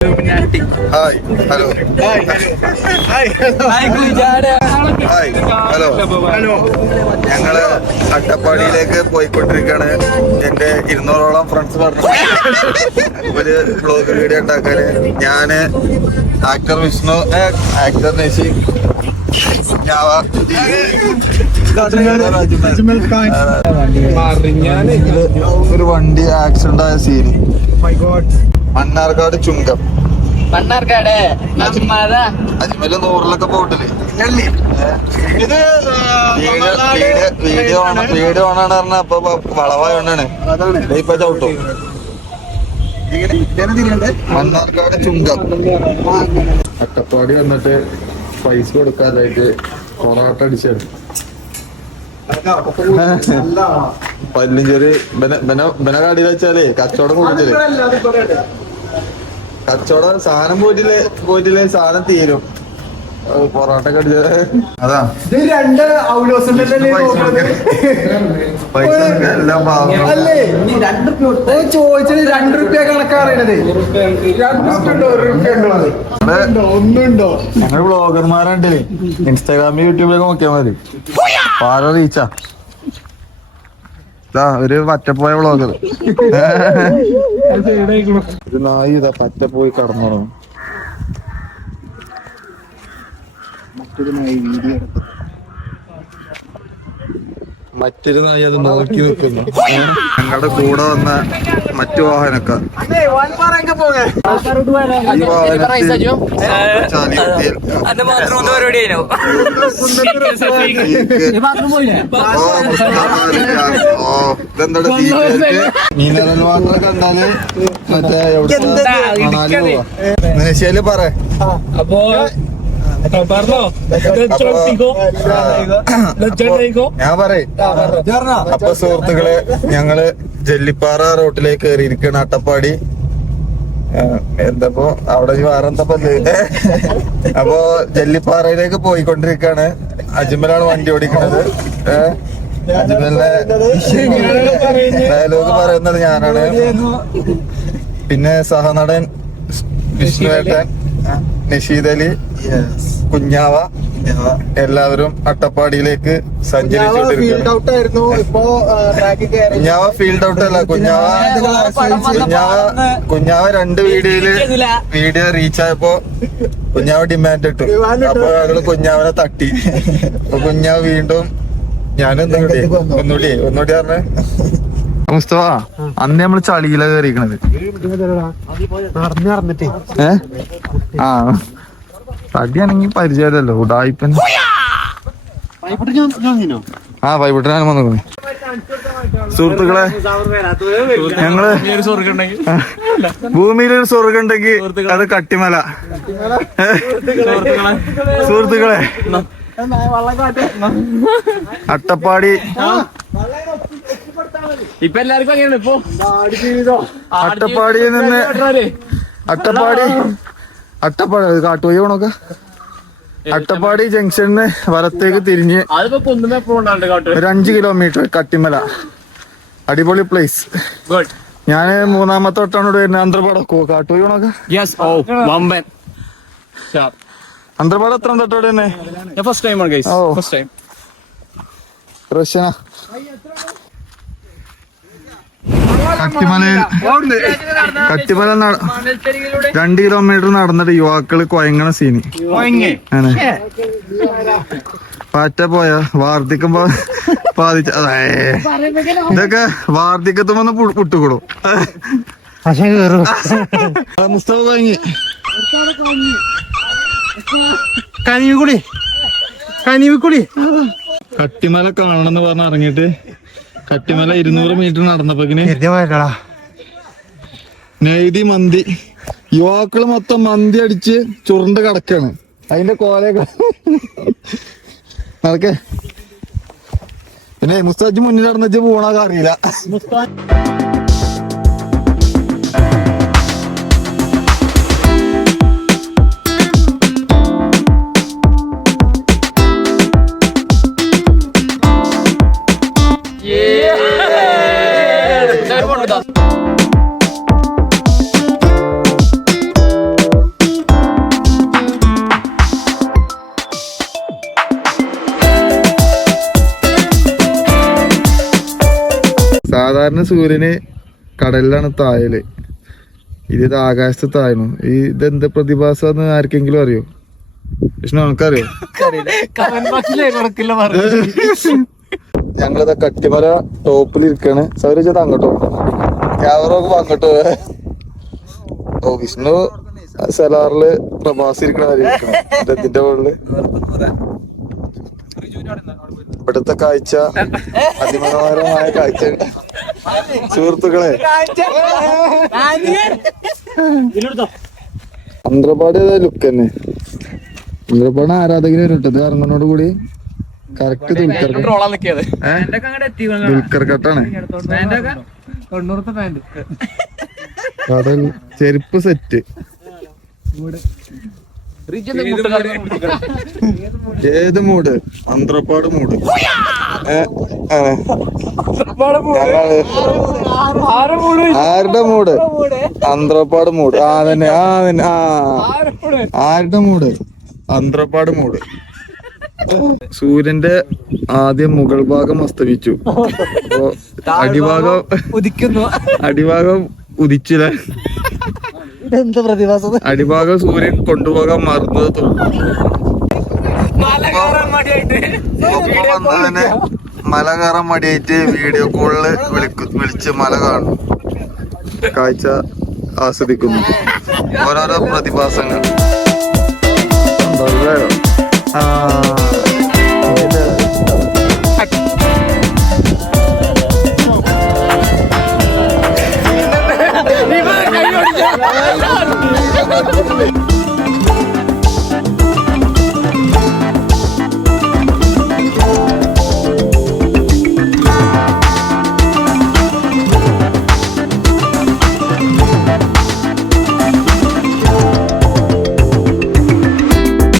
Hi hello ഞങ്ങള് അട്ടപ്പാടിയിലേക്ക് പോയിക്കൊണ്ടിരിക്കുകയാണ്. എന്റെ 200ഓളം ഫ്രണ്ട്സ് പറഞ്ഞു ഒരു ബ്ലോഗ് വീഡിയോ ഉണ്ടാക്കാന്. ഞാന് ആക്ടർ വിഷ്ണു, ആക്ടർ നശി, ഒരു വണ്ടി ആക്സിഡന്റ് ആയ സീന്. മണ്ണാർക്കാട് ചുങ്കം. അജ്മല് 100ലൊക്കെ പോയിട്ടില്ലേ? വീഡിയോ ഓണാണ് പറഞ്ഞ അപ്പൊ വളവായോണ്ടാണ് ഇപ്പൊ ചവിട്ടും. മണ്ണാർക്കാട് ചുങ്കം. അട്ടപ്പാടി വന്നിട്ട് പൈസ കൊടുക്കാനായിട്ട് പൊറാട്ട അടിച്ചാണ്. പല്ലിഞ്ചേരി ബനകാടിയിൽ വെച്ചാലേ കച്ചവടം കൂടിച്ചില്ലേ? കച്ചവടം സാധനം പോയിട്ടില്ലേ സാധനം തീരും. പൊറോട്ട കടിച്ചത് അതാ പൈസ എല്ലാം ചോദിച്ചത് 2 രൂപ കണക്കാറിയണത്. ഞങ്ങൾ ബ്ലോഗർമാരുണ്ടല്ലേ, ഇൻസ്റ്റാഗ്രാമിൽ യൂട്യൂബിലൊക്കെ നോക്കിയാൽ മതി. പാര റീച്ചാ ഒരു പറ്റപ്പോയ വ്ളോഗർ. ഒരു നായി ഇതാ പറ്റപ്പോയി കടന്നു. മറ്റൊരു നായി അത് നോക്കി നിൽക്കുന്നു. ഞങ്ങളുടെ കൂടെ വന്ന മറ്റു വാഹനക്കാർ ഈ മിനറൽ വാട്ടർ കണ്ടാല് മറ്റേ മണാലി പോവാ. നിശ്ചയില് പറ. ഞാൻ പറയും. അപ്പൊ സുഹൃത്തുക്കളെ, ഞങ്ങള് ജല്ലിപ്പാറ റോട്ടിലേക്ക് കയറിയിരിക്കണ അട്ടപ്പാടി. എന്തപ്പോ അവിടെ വേറെ എന്തപ്പല്ലേ? അപ്പൊ ജല്ലിപ്പാറയിലേക്ക് പോയിക്കൊണ്ടിരിക്കാണ്. അജ്മലാണ് വണ്ടി ഓടിക്കണത്. അജ്മലിന്റെ ഡയലോഗ് പറയുന്നത് ഞാനാണ്. പിന്നെ സഹനടൻ വിഷ്ണുവേട്ടൻ, നഷീദ് അലി, കുഞ്ഞാവ, എല്ലാവരും അട്ടപ്പാടിയിലേക്ക് സഞ്ചരിച്ചുകൊണ്ടിരിക്കുന്നു. കുഞ്ഞാവ ഫീൽഡ് ഔട്ട് അല്ല, കുഞ്ഞാവ 2 വീഡിയോ റീച്ച് ആയപ്പോ കുഞ്ഞാവ ഡിമാൻഡ് ഇട്ടു. അപ്പൊ ഞങ്ങള് കുഞ്ഞാവിനെ തട്ടി. അപ്പൊ കുഞ്ഞാവ് വീണ്ടും ഒന്നുകൂടി പറഞ്ഞേ. മുസ്തഫ, അന്ന് നമ്മള് ചളിയില കയറിക്കണത്. ആ തടിയാണെങ്കി പരിചയമല്ലോ. ഉടായിപ്പൻ. ആ പൈപ്പിട്ടാനും വന്നു. സുഹൃത്തുക്കളെ, ഞങ്ങള് ഭൂമിയിലൊരു സ്വർഗം ഉണ്ടെങ്കിൽ അത് കട്ടിമല. സുഹൃത്തുക്കളെ, അട്ടപ്പാടി ഇപ്പൊ എല്ലാവർക്കും അങ്ങനെയാണ്. ഇപ്പൊ അട്ടപ്പാടിയിൽ നിന്ന് അട്ടപ്പാടി കാട്ടുപോയി പോണൊക്കെ. അട്ടപ്പാടി ജംഗ്ഷനിന്ന് വലത്തേക്ക് തിരിഞ്ഞ് ഒരു 5 കിലോമീറ്റർ കട്ടിമല. അടിപൊളി പ്ലേസ്. ഞാന് 3ാമത്തെ തൊട്ടാണ് ഇവിടെ വരുന്നത്. അന്തർപാടക്കോ കാട്ടുപോയി പോണൊക്കെ. അന്തർപാട് എത്ര തൊട്ടോടെ തന്നെ? First time. കട്ടിമല 2 കിലോമീറ്റർ നടന്നിട്ട് യുവാക്കള് കൊയങ്ങണ സീന്. പാറ്റ പോയ വാർദ്ധക്യം ബാധിച്ച ഇതൊക്കെ വാർദ്ധക്യത്തുമ്പോ പുട്ടുകൂടും. മുസ്തഫ കൊയങ്ങി. കനിവിക്കുടി കട്ടിമല കാണണമെന്ന് പറഞ്ഞ് ഇറങ്ങിയിട്ട് കട്ടിമല 200 മീറ്റർ നടന്നപ്പോക്കിന് നെയ്തി മന്തി. യുവാക്കള് മൊത്തം മന്തി അടിച്ച് ചുരുണ്ട് കിടക്കാണ്. അതിന്റെ കോലയൊക്കെ നടക്കേ. പിന്നെ മുസ്താജ് മുന്നിൽ നടന്നു പോണൊക്കെ അറിയില്ല. കാരണം സൂര്യന് കടലിലാണ് താഴല്, ഇത് ആകാശത്ത് താഴണു. ഇതെന്ത് പ്രതിഭാസം ആർക്കെങ്കിലും അറിയോ? വിഷ്ണു നമുക്കറിയോ? ഞങ്ങളിതാ കട്ടിമല ടോപ്പിൽ ഇരിക്കാണ്. സൗരജത് അങ്ങോട്ടോ, ക്യാമറ ഒക്കെ അങ്ങോട്ടോ. ഓ വിഷ്ണു സലാറില് പ്രവാസി ഇരിക്കണ ഇതിന്റെ മുകളില്. ഇവിടുത്തെ കാഴ്ച അതിമനോഹരമായ കാഴ്ച സുഹൃത്തുക്കളെ. ചന്ദ്രപാട് ലുക്ക് തന്നെ. ചന്ദ്രപാട് ആരാധകര് വരും ഇറങ്ങുന്നോട് കൂടി കറക്റ്റ് ദുൽഖർ കട്ടാണ്. കടൽ ചെരുപ്പ് സെറ്റ്. ഏത് മൂഡ്? അന്ത്രപ്പാട് മൂഡ്. ആരുടെ മൂഡ്? അന്ത്രപ്പാട് മൂഡ്. തന്നെ ആരുടെ മൂഡ്? അന്ത്രപ്പാട് മൂഡ്. സൂര്യന്റെ ആദ്യം മുകൾ ഭാഗം അസ്തമിച്ചു. അപ്പൊ അടിഭാഗം ഉദിച്ചില്ല. എന്താ പ്രതിഭാസം? അടിഭാഗം സൂര്യൻ കൊണ്ടുപോകാൻ മറന്നത് തന്നെ മല കയറാൻ മടിയായിട്ട് വീഡിയോ കോളില് വിളിച്ച് മല കാണും, കാഴ്ച ആസ്വദിക്കുന്നു. ഓരോരോ പ്രതിഭാസങ്ങൾ. ആ